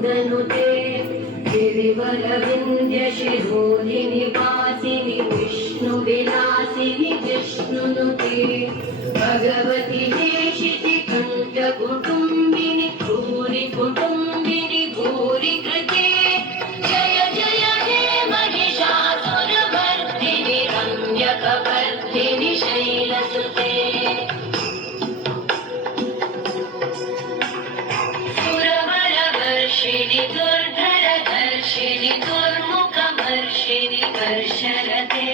नन्दनुते गिरिवरविन्द्यशिरोधिनि वासिनि विष्णुविलासिनि जिष्णुनुते भगवति देशिति कण्ठकुटुम्बिनि भूरि कुटुम्बिनि भूरि कृते जय जय हे महिषासुरमर्दिनि रम्यकवर्धिनि शैलसुते सुरवरवर्षिणि दुर्धरधर्षिणि दुर्मुखमर्षिणि कर्षरते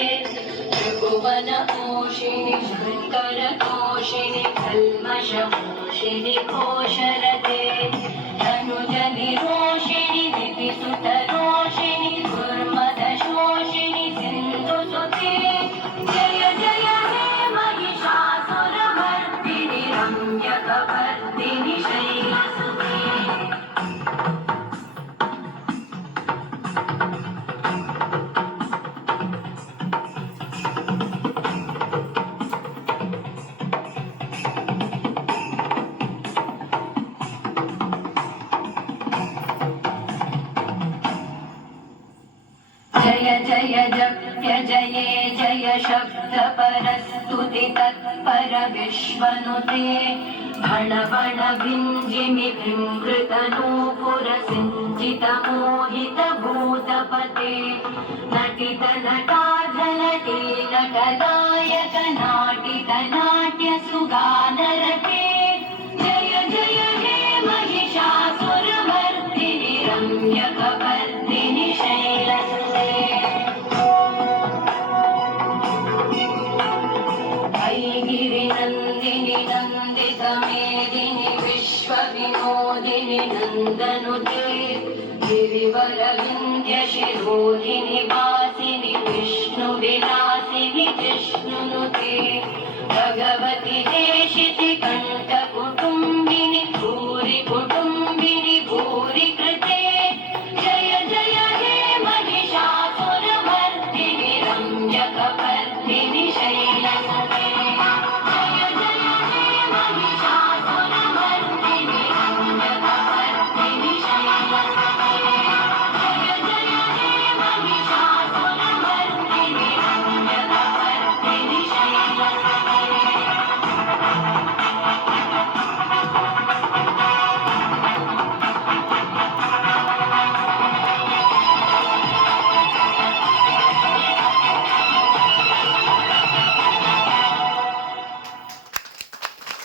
त्रिभुवनपोषिणि शङ्करतोषिणि कल्मषमोषिणि घोषरते धनुजनिरोषिणि दितिसुतरोषिणि दुर्मदशोषिणि सिन्धुसुते जय जय हे महिषासुरमर्दिनि रम्यकवर्धिनि शैलसुते जय जय जप्य जये जय शब्द परस्तुति तत्पर विश्वनुते भण भण भिञ्जिमि भृङ्कृतनूपुर सिञ्चित मोहित भूतपते नटित नटाधनटी नटदायक नाटित नाट्य सुगानरते जय जय हे महिषासुरमर्दिनि रम्यकवर्धिनि शैलसुते गिरिनन्दिनि नन्दितमेदिनि विश्वविनोदिनि नन्दनुते गिरिवरविन्द्यशिरोधिनि वासिनि विष्णुविलासिनि जिष्णुनुते भगवति देशिति कण्ठ